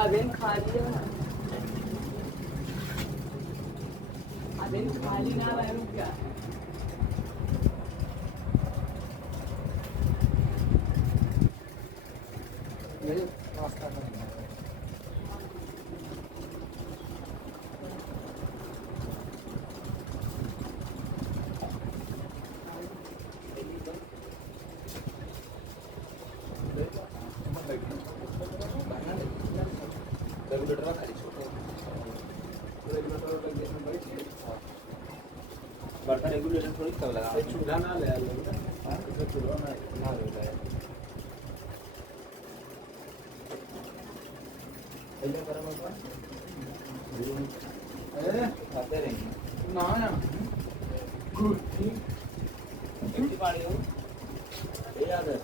अबेन खाली है ना अबेन खाली ना है रुक क्या ये रास्ता नहीं है रेगुलेटर खाली बड़ा रेगुलेटर थोड़ी कब लगा चूल्हा ना ले लो हां चूल्हा ना ले पहले करा मत आते रहेंगे ना ना गुड कितनी पानी हो ये याद है